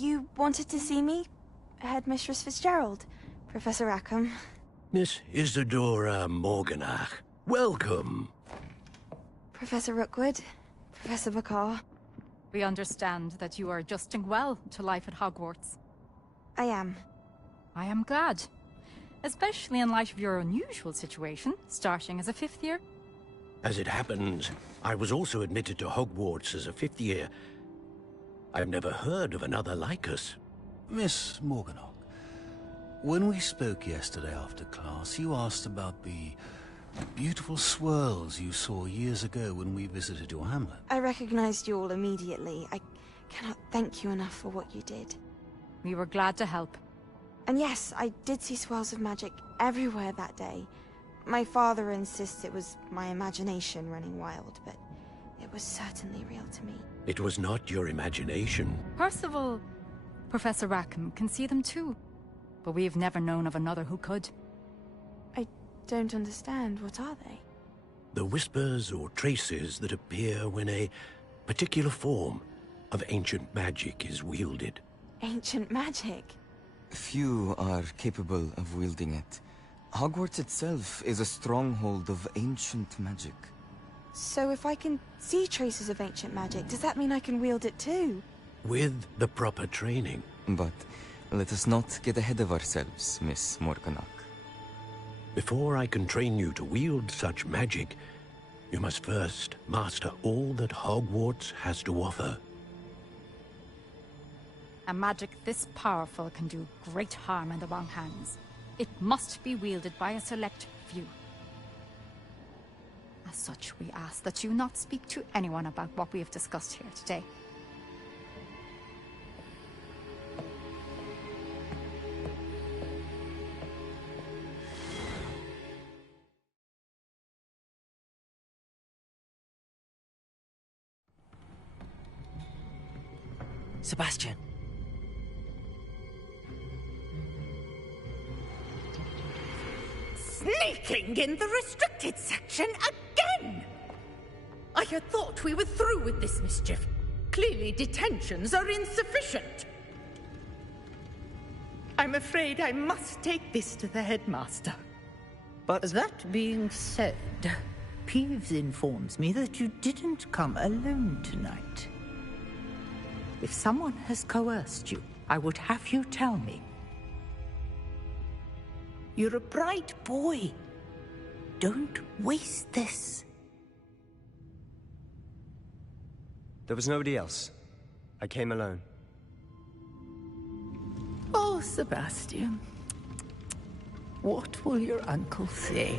You wanted to see me? Headmistress Fitzgerald, Professor Rackham. Miss Isadora Morganach, welcome. Professor Rookwood, Professor Bakar. We understand that you are adjusting well to life at Hogwarts. I am. I am glad. Especially in light of your unusual situation, starting as a 5th year. As it happens, I was also admitted to Hogwarts as a 5th year. I've never heard of another like us. Miss Morganach, when we spoke yesterday after class, you asked about the beautiful swirls you saw years ago when we visited your hamlet. I recognized you all immediately. I cannot thank you enough for what you did. We were glad to help. And yes, I did see swirls of magic everywhere that day. My father insists it was my imagination running wild, but it was certainly real to me. It was not your imagination. Percival, Professor Rackham can see them too. But we've never known of another who could. I don't understand. What are they? The whispers or traces that appear when a particular form of ancient magic is wielded. Ancient magic? Few are capable of wielding it. Hogwarts itself is a stronghold of ancient magic. So if I can see traces of ancient magic, does that mean I can wield it too? With the proper training. But let us not get ahead of ourselves, Miss Morganach. Before I can train you to wield such magic, you must first master all that Hogwarts has to offer. A magic this powerful can do great harm in the wrong hands. It must be wielded by a select few. As such, we ask that you not speak to anyone about what we have discussed here today. Sebastian. Sneaking in the restricted section again! I had thought we were through with this mischief. Clearly detentions are insufficient. I'm afraid I must take this to the headmaster. But That being said, Peeves informs me that you didn't come alone tonight. If someone has coerced you, I would have you tell me. You're a bright boy. Don't waste this. there was nobody else. I came alone. Oh, Sebastian. What will your uncle say?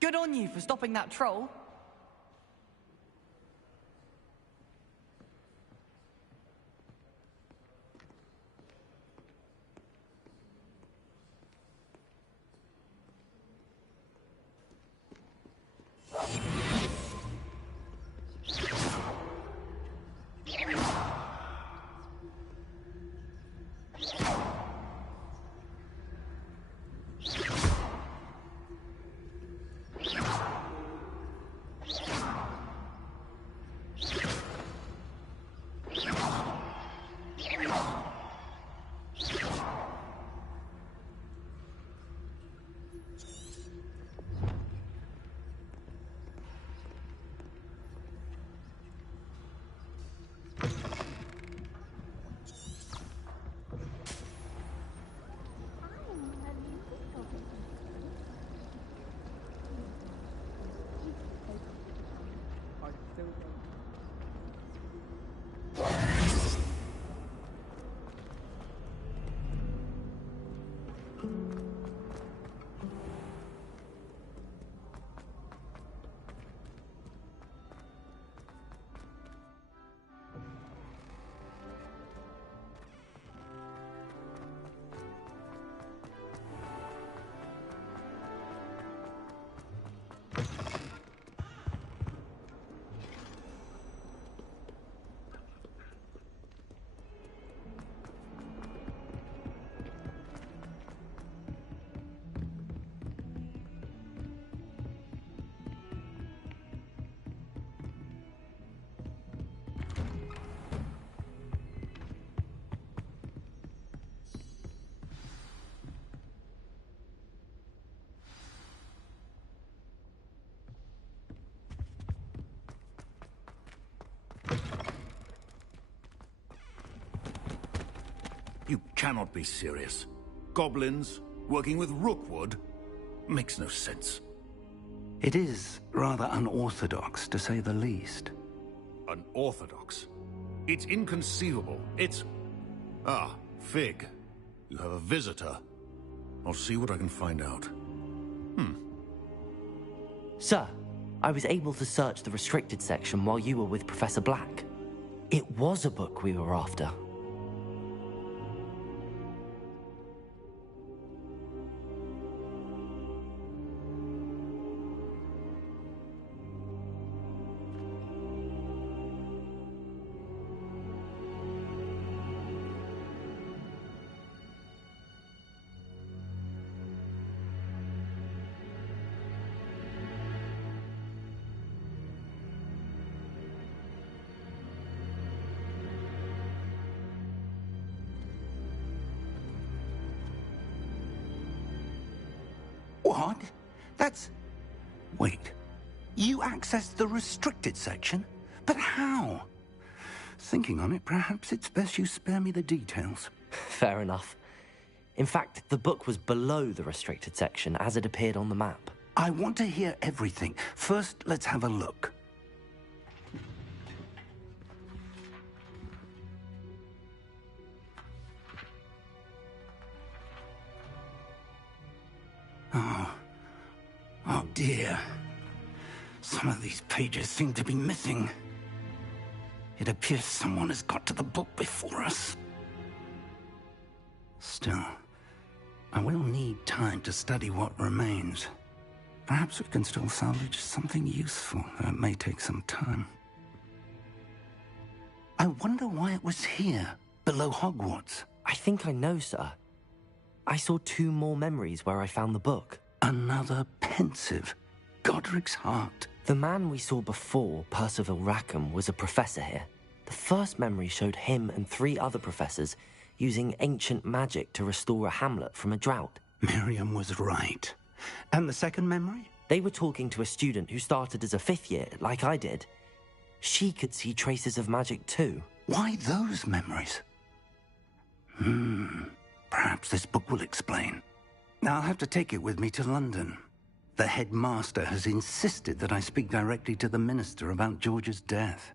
Good on you for stopping that troll. You cannot be serious. Goblins working with Rookwood? Makes no sense. It is rather unorthodox, to say the least. Unorthodox? It's inconceivable. It's... Ah, Fig. You have a visitor. I'll see what I can find out. Sir, I was able to search the restricted section while you were with Professor Black. It was a book we were after. What? That's... Wait. You accessed the restricted section? But how? Thinking on it, perhaps it's best you spare me the details. Fair enough. In fact, the book was below the restricted section as it appeared on the map. I want to hear everything. First, let's have a look. Oh dear. Some of these pages seem to be missing. It appears someone has got to the book before us. Still, I will need time to study what remains. Perhaps we can still salvage something useful, though it may take some time. I wonder why it was here, below Hogwarts. I think I know, sir. I saw 2 more memories where I found the book. Another pensive. Godric's heart. The man we saw before, Percival Rackham, was a professor here. The first memory showed him and 3 other professors using ancient magic to restore a hamlet from a drought. Miriam was right. And the second memory? They were talking to a student who started as a 5th year, like I did. She could see traces of magic too. Why those memories? Perhaps this book will explain. I'll have to take it with me to London. The headmaster has insisted that I speak directly to the minister about George's death.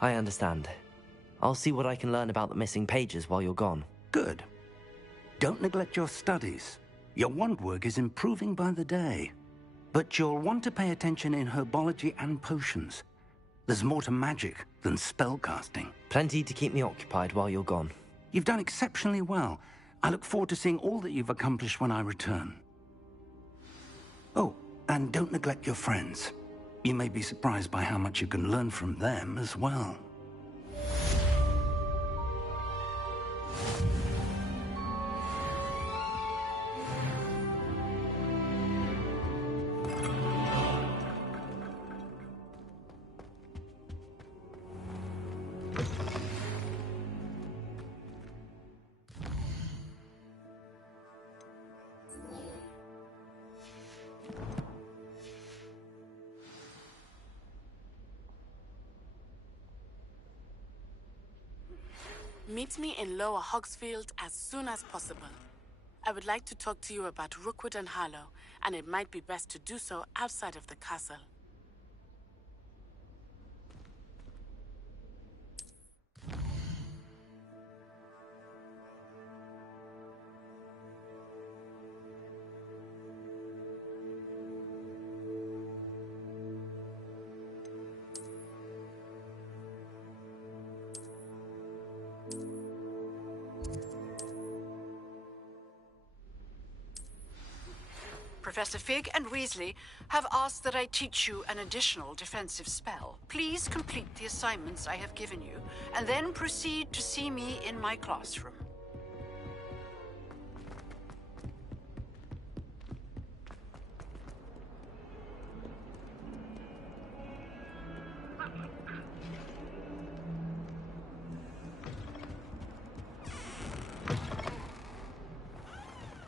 I understand. I'll see what I can learn about the missing pages while you're gone. Good. Don't neglect your studies. Your wand work is improving by the day. But you'll want to pay attention in herbology and potions. There's more to magic than spellcasting. Plenty to keep me occupied while you're gone. You've done exceptionally well. I look forward to seeing all that you've accomplished when I return. Oh, and don't neglect your friends. You may be surprised by how much you can learn from them as well. Meet me in Lower Hogsfield as soon as possible. I would like to talk to you about Rookwood and Harlow, and it might be best to do so outside of the castle. Professor Fig and Weasley have asked that I teach you an additional defensive spell. Please complete the assignments I have given you, and then proceed to see me in my classroom.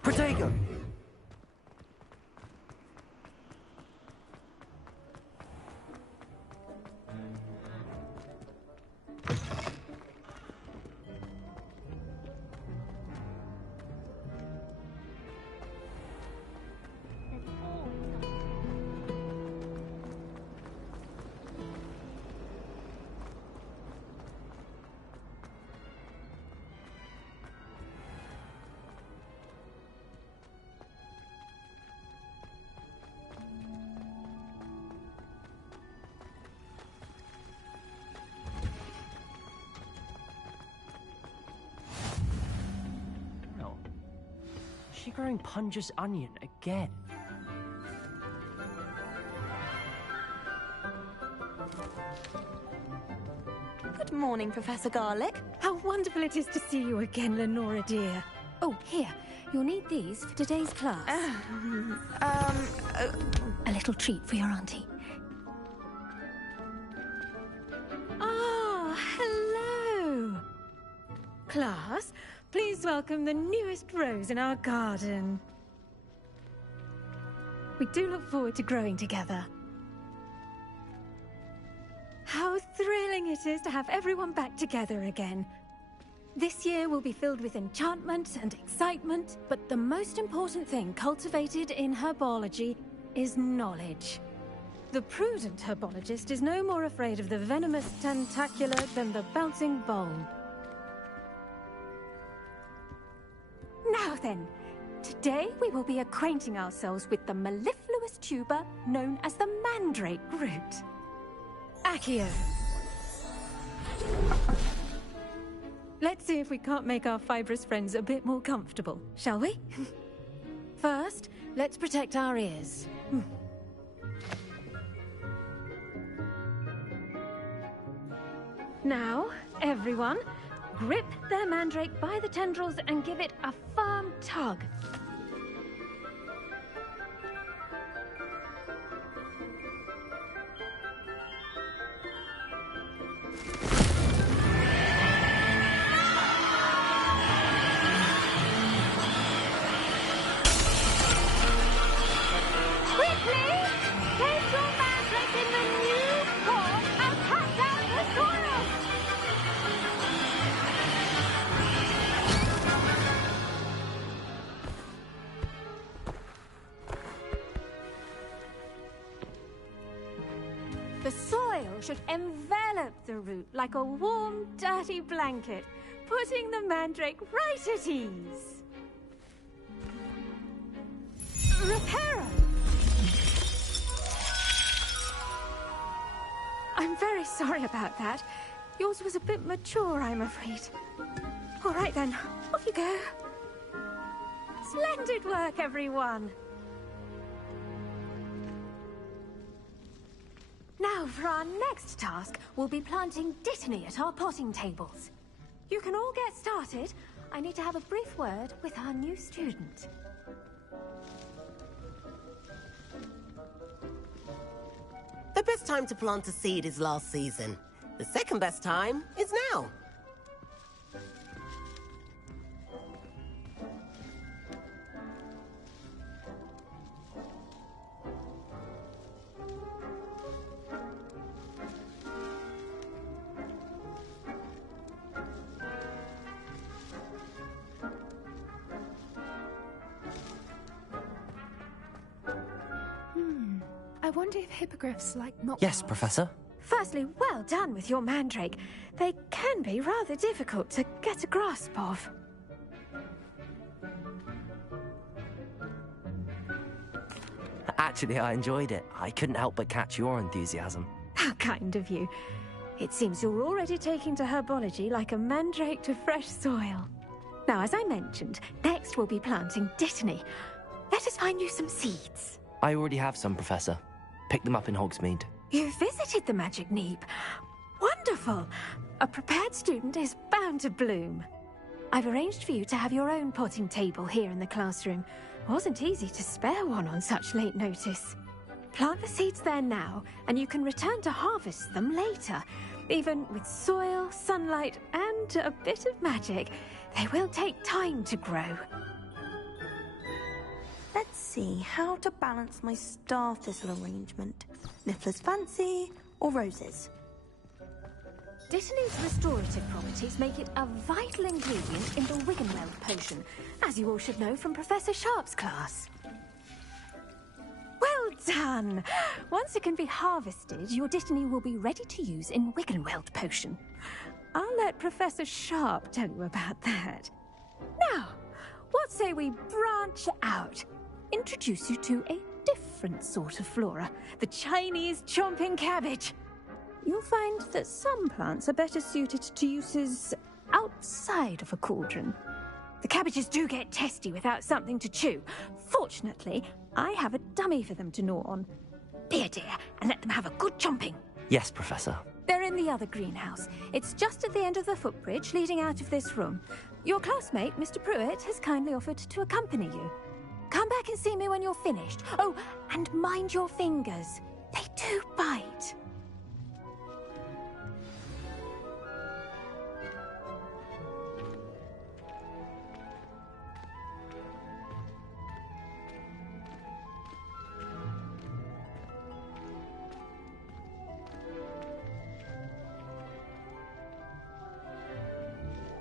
Protego! She growing Punja's onion again. Good morning, Professor Garlick. How wonderful it is to see you again, Lenora dear. Oh, here. You'll need these for today's class. A little treat for your auntie. Ah, hello. Class, please welcome the newest rose in our garden. We do look forward to growing together. How thrilling it is to have everyone back together again. This year will be filled with enchantment and excitement, but the most important thing cultivated in herbology is knowledge. The prudent herbologist is no more afraid of the venomous tentacular than the bouncing bulb. Now then, today we will be acquainting ourselves with the mellifluous tuber known as the mandrake root. Accio. Let's see if we can't make our fibrous friends a bit more comfortable, shall we? First, let's protect our ears. Now, everyone, grip their mandrake by the tendrils and give it a firm tug. The soil should envelop the root like a warm, dirty blanket, putting the mandrake right at ease. Repairer! I'm very sorry about that. Yours was a bit mature, I'm afraid. All right then, off you go. Splendid work, everyone! Now, for our next task, we'll be planting Dittany at our potting tables. You can all get started. I need to have a brief word with our new student. The best time to plant a seed is last season. The second best time is now. I wonder if hippogriffs like not. Yes, Professor. Firstly, well done with your mandrake. They can be rather difficult to get a grasp of. Actually, I enjoyed it. I couldn't help but catch your enthusiasm. How kind of you. It seems you're already taking to herbology like a mandrake to fresh soil. Now, as I mentioned, next we'll be planting Dittany. Let us find you some seeds. I already have some, Professor. Picked them up in Hogsmeade. You visited the Magic Neep. Wonderful! A prepared student is bound to bloom. I've arranged for you to have your own potting table here in the classroom. Wasn't easy to spare one on such late notice. Plant the seeds there now, and you can return to harvest them later. Even with soil, sunlight, and a bit of magic, they will take time to grow. Let's see how to balance my star thistle arrangement. Niffler's fancy or roses? Dittany's restorative properties make it a vital ingredient in the Wiggenweld potion, as you all should know from Professor Sharp's class. Well done! Once it can be harvested, your Dittany will be ready to use in Wiggenweld potion. I'll let Professor Sharp tell you about that. Now, what say we branch out? Introduce you to a different sort of flora, the Chinese chomping cabbage. You'll find that some plants are better suited to uses outside of a cauldron. The cabbages do get testy without something to chew. Fortunately, I have a dummy for them to gnaw on. Be a dear and let them have a good chomping. Yes, Professor. They're in the other greenhouse. It's just at the end of the footbridge leading out of this room. Your classmate, Mr. Pruitt, has kindly offered to accompany you. Come back and see me when you're finished. Oh, and mind your fingers. They do bite.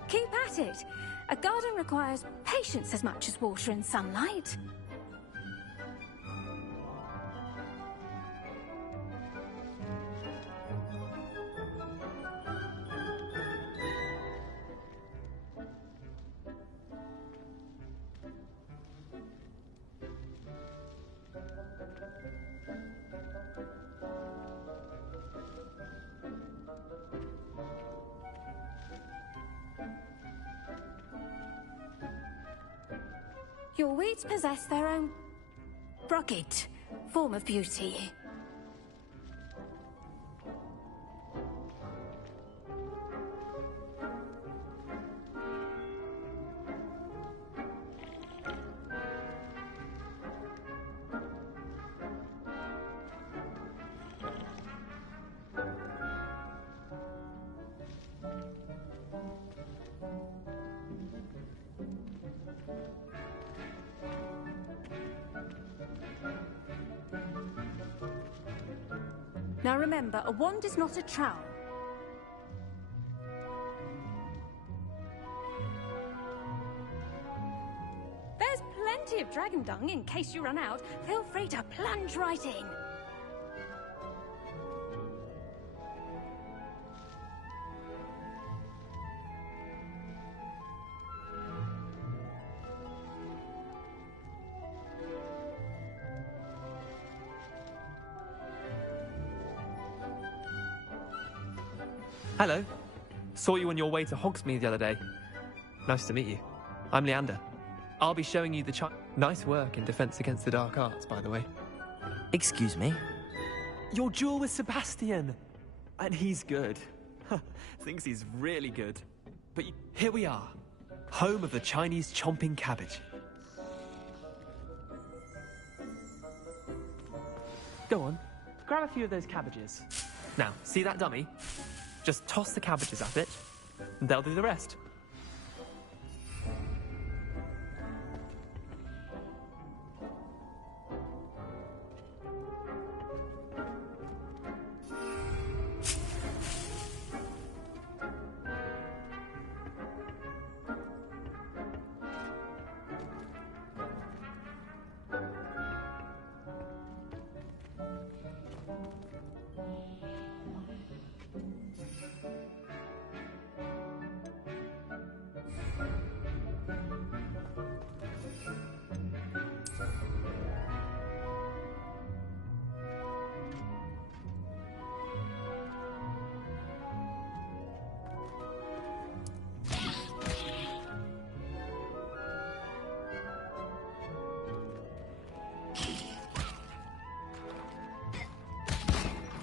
Keep at it. A garden requires patience as much as water and sunlight. Your weeds possess their own rugged form of beauty. Now remember, a wand is not a trowel. There's plenty of dragon dung in case you run out. Feel free to plunge right in. Hello. Saw you on your way to Hogsmeade the other day. Nice to meet you. I'm Leander. I'll be showing you the Nice work in Defense Against the Dark Arts, by the way. Excuse me? Your duel with Sebastian! And he's good. Thinks he's really good. But here we are. Home of the Chinese chomping cabbage. Go on, grab a few of those cabbages. Now, see that dummy? Just toss the cabbages at it, and they'll do the rest.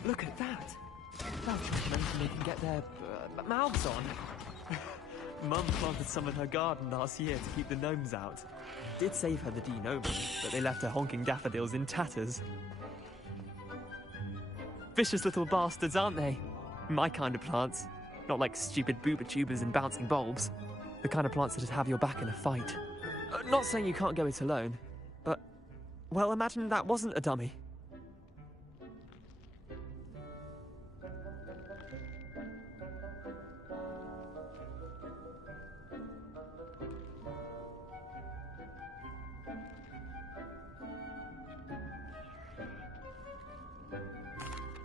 Look at that! Now children they can get their mouths on. Mum planted some in her garden last year to keep the gnomes out. Did save her the denoming, but they left her honking daffodils in tatters. Vicious little bastards, aren't they? My kind of plants. Not like stupid booba tubers and bouncing bulbs. The kind of plants that'd have your back in a fight. Not saying you can't go it alone, but... well, imagine that wasn't a dummy.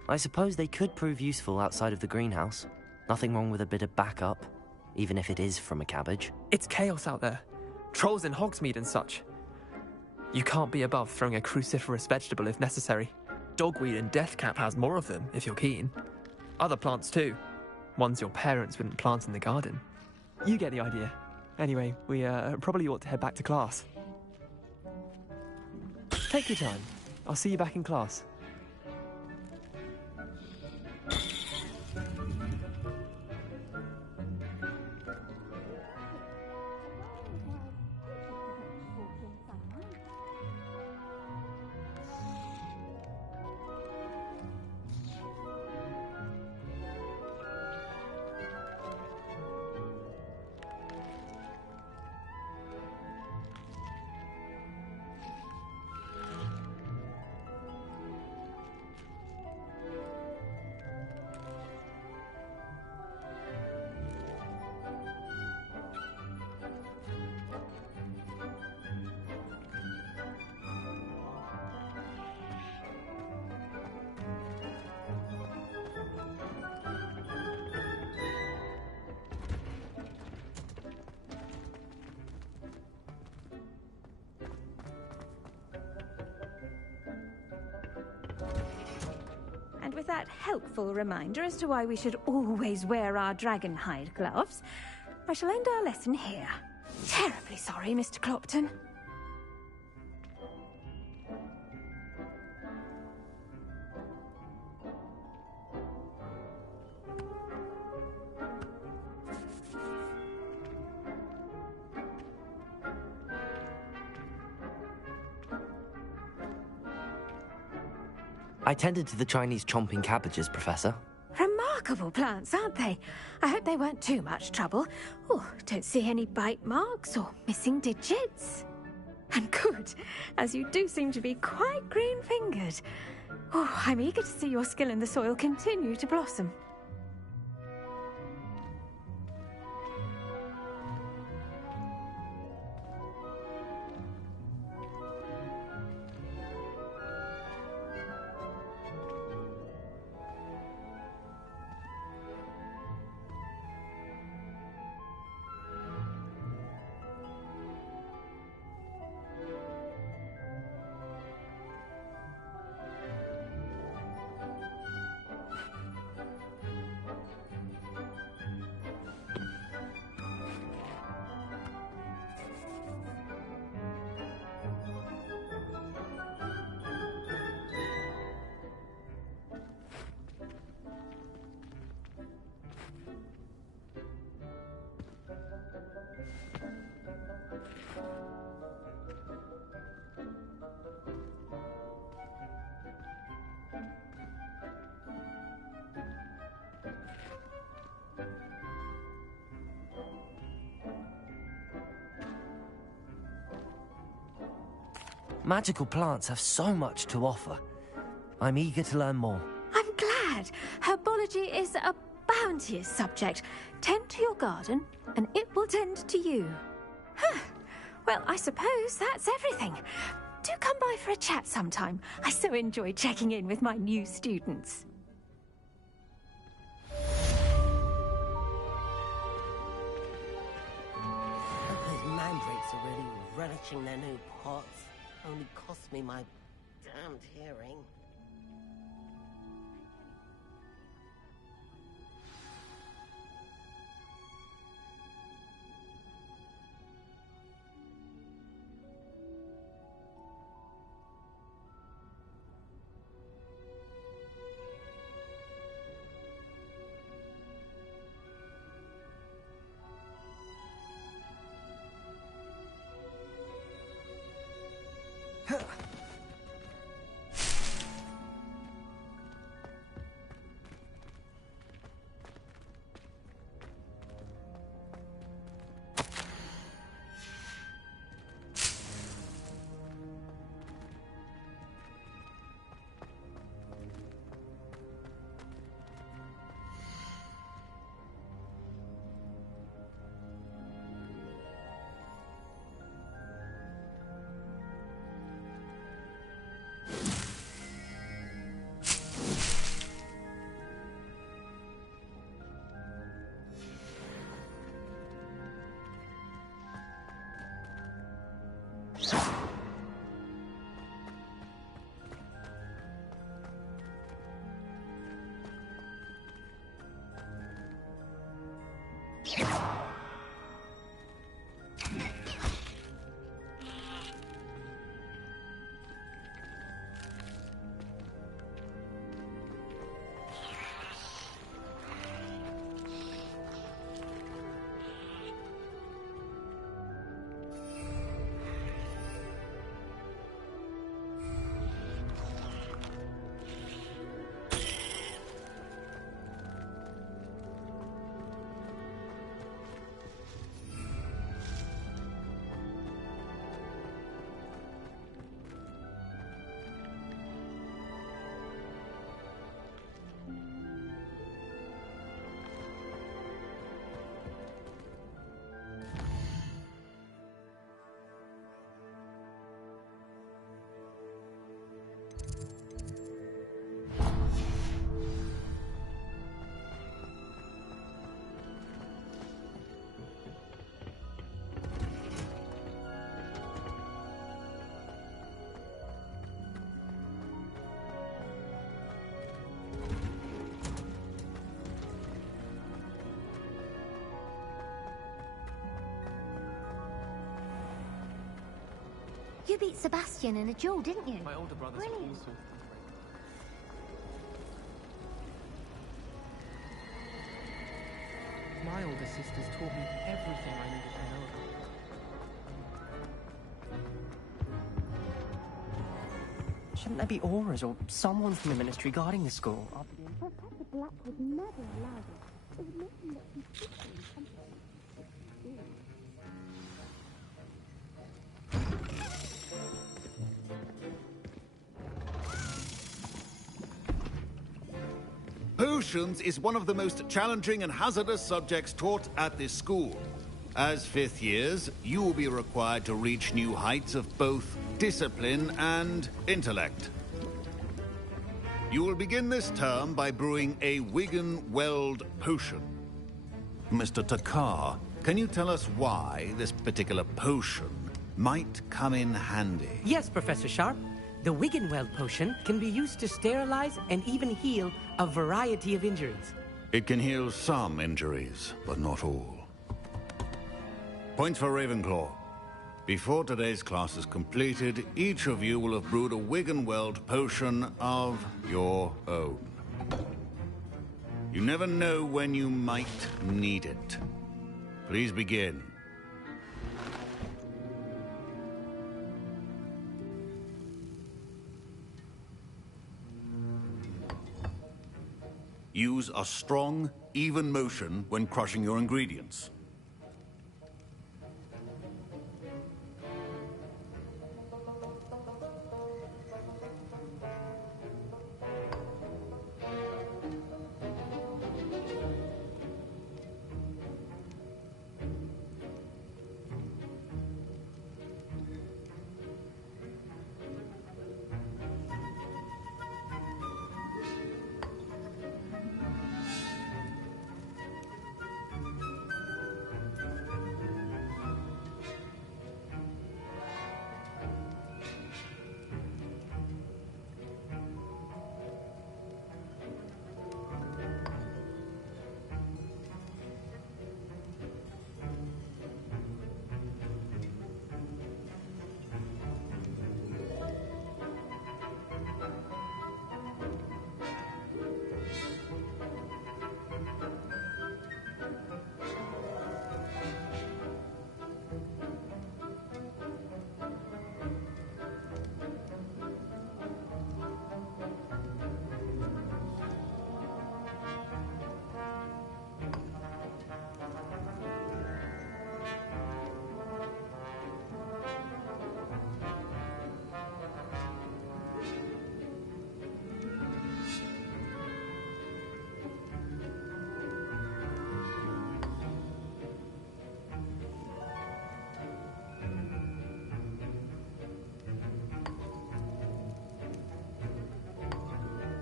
I suppose they could prove useful outside of the greenhouse. Nothing wrong with a bit of backup, even if it is from a cabbage. It's chaos out there. Trolls in Hogsmeade and such. You can't be above throwing a cruciferous vegetable if necessary. Dogweed and deathcap has more of them, if you're keen. Other plants too. Ones your parents wouldn't plant in the garden. You get the idea. Anyway, we probably ought to head back to class. Take your time. I'll see you back in class. And with that helpful reminder as to why we should always wear our dragon hide gloves, I shall end our lesson here. Terribly sorry, Mr. Clopton. I tended to the Chinese chomping cabbages, Professor. Remarkable plants, aren't they? I hope they weren't too much trouble. Oh, don't see any bite marks or missing digits. And good, as you do seem to be quite green-fingered. Oh, I'm eager to see your skill in the soil continue to blossom. Magical plants have so much to offer. I'm eager to learn more. I'm glad. Herbology is a bounteous subject. Tend to your garden, and it will tend to you. Huh. Well, I suppose that's everything. Do come by for a chat sometime. I so enjoy checking in with my new students. Those mandrakes are really relishing their new pots. Only cost me my damned hearing. You beat Sebastian in a duel, didn't you? My older brothers Brilliant. also. My older sisters taught me everything I needed to know about. Shouldn't there be auras or someone from the ministry guarding the school? Professor Black would never allow this. It would make him look completely incompetent. Potions is one of the most challenging and hazardous subjects taught at this school. As fifth years, you will be required to reach new heights of both discipline and intellect. You will begin this term by brewing a Wigan-Weld potion. Mr. Takar, can you tell us why this particular potion might come in handy? Yes, Professor Sharp. The Wigan-Weld potion can be used to sterilize and even heal a variety of injuries. It can heal some injuries, but not all. Points for Ravenclaw. Before today's class is completed, each of you will have brewed a Wigan-Weld potion of your own. You never know when you might need it. Please begin. Use a strong, even motion when crushing your ingredients.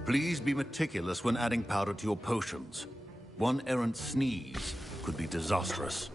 Please be meticulous when adding powder to your potions. One errant sneeze could be disastrous.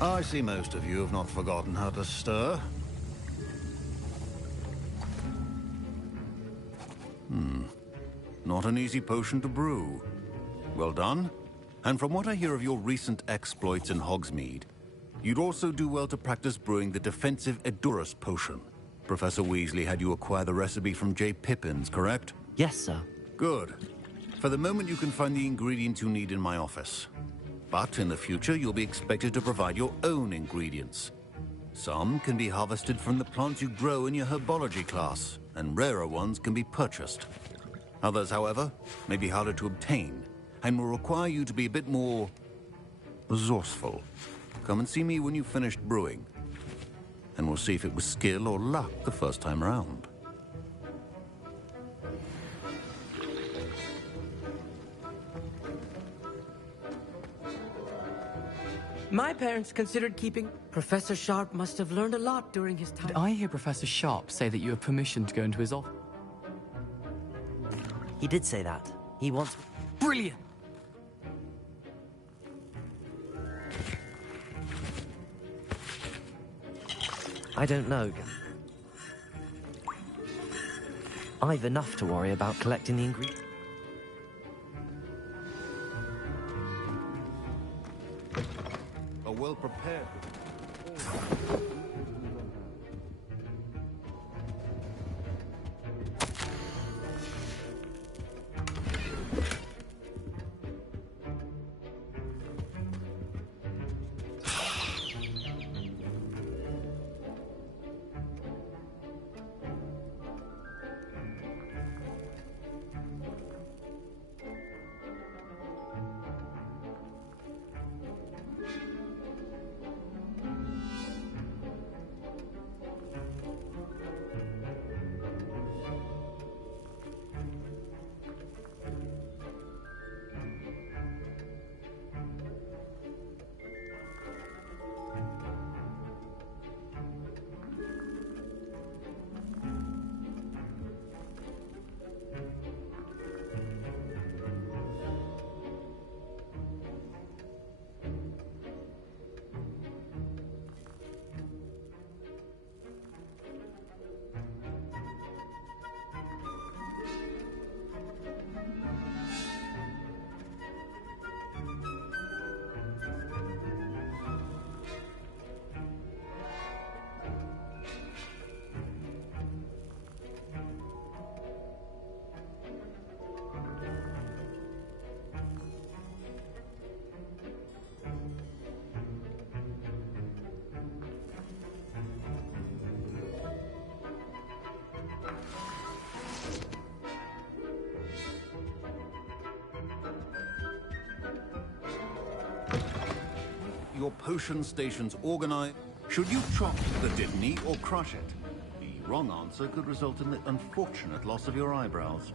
I see most of you have not forgotten how to stir. Not an easy potion to brew. Well done. And from what I hear of your recent exploits in Hogsmeade, you'd also do well to practice brewing the defensive Edurus potion. Professor Weasley had you acquire the recipe from J. Pippins, correct? Yes, sir. Good. For the moment, you can find the ingredients you need in my office. But in the future, you'll be expected to provide your own ingredients. Some can be harvested from the plants you grow in your herbology class, and rarer ones can be purchased. Others, however, may be harder to obtain, and will require you to be a bit more resourceful. Come and see me when you've finished brewing, and we'll see if it was skill or luck the first time around. My parents considered keeping... Professor Sharp must have learned a lot during his time. Did I hear Professor Sharp say that you have permission to go into his office? He did say that. He wants... Brilliant! I don't know. I've enough to worry about collecting the ingredients. Well prepared. Your potion station's organized. Should you chop the Dittany or crush it? The wrong answer could result in the unfortunate loss of your eyebrows.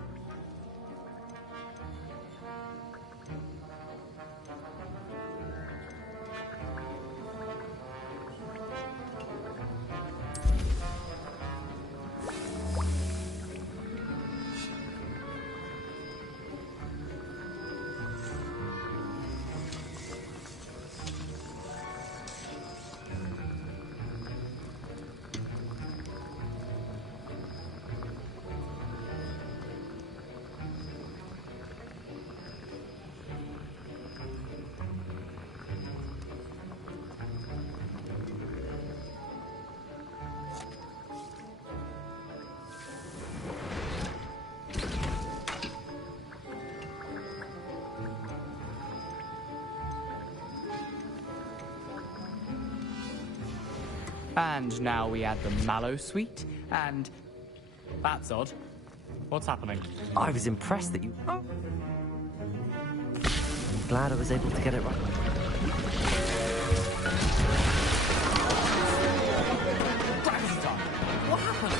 And now we add the mallow sweet, and... that's odd. What's happening? I was impressed that you... Glad I was able to get it right. What happened?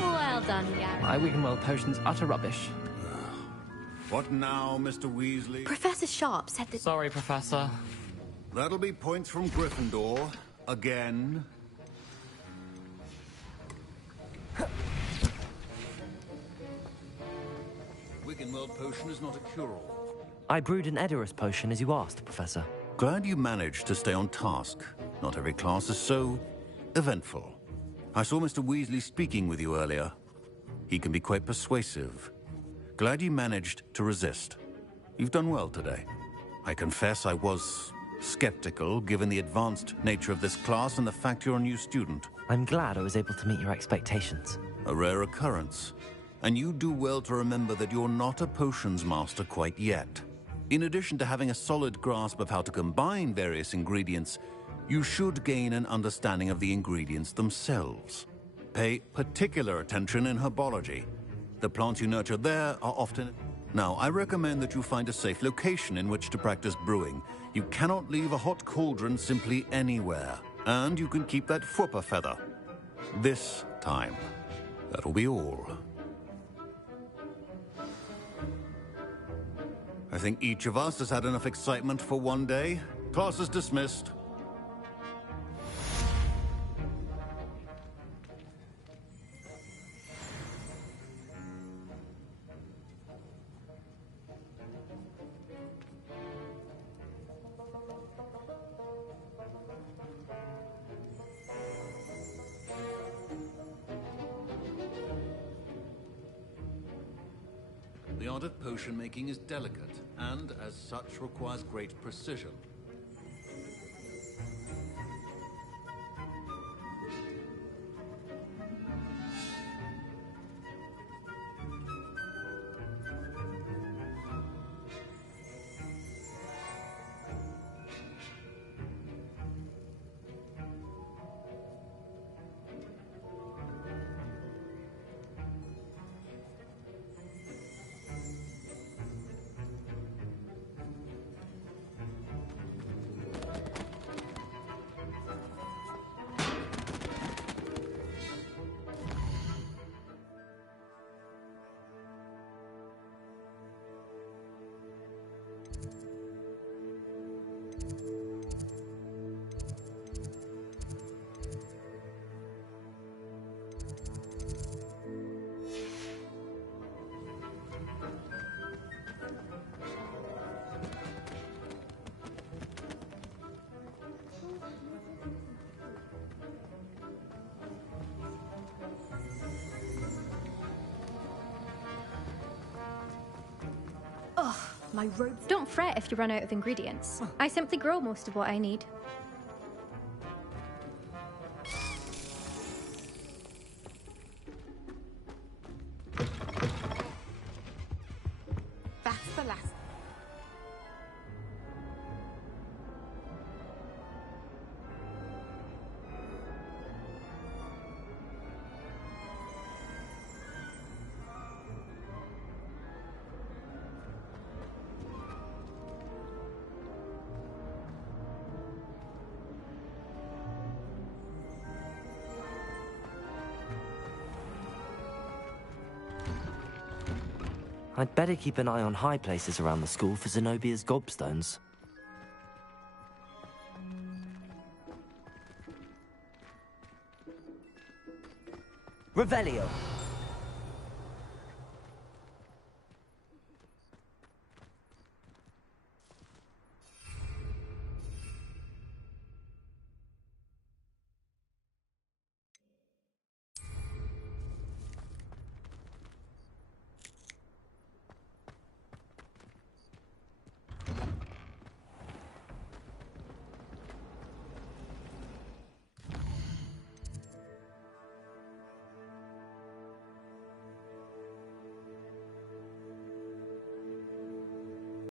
Well done, Gary. My Wiggenweld potion's utter rubbish. What now, Mr. Weasley? Professor Sharp said that... Sorry, Professor. That'll be points from Gryffindor. Again. Wiggenweld potion is not a cure-all. I brewed an Edorus potion as you asked, Professor. Glad you managed to stay on task. Not every class is so eventful. I saw Mr. Weasley speaking with you earlier. He can be quite persuasive. Glad you managed to resist. You've done well today. I confess I was skeptical, given the advanced nature of this class and the fact you're a new student. I'm glad I was able to meet your expectations. A rare occurrence. And you do well to remember that you're not a potions master quite yet. In addition to having a solid grasp of how to combine various ingredients, you should gain an understanding of the ingredients themselves. Pay particular attention in herbology. The plants you nurture there are often... Now, I recommend that you find a safe location in which to practice brewing. You cannot leave a hot cauldron simply anywhere. And you can keep that Fwooper feather. This time. That'll be all. I think each of us has had enough excitement for one day. Class is dismissed. The art of potion making is delicate, and as such requires great precision. Ugh, my robes. Don't fret if you run out of ingredients. I simply grow most of what I need. That's the last. I'd better keep an eye on high places around the school for Zenobia's gobstones. Revelio!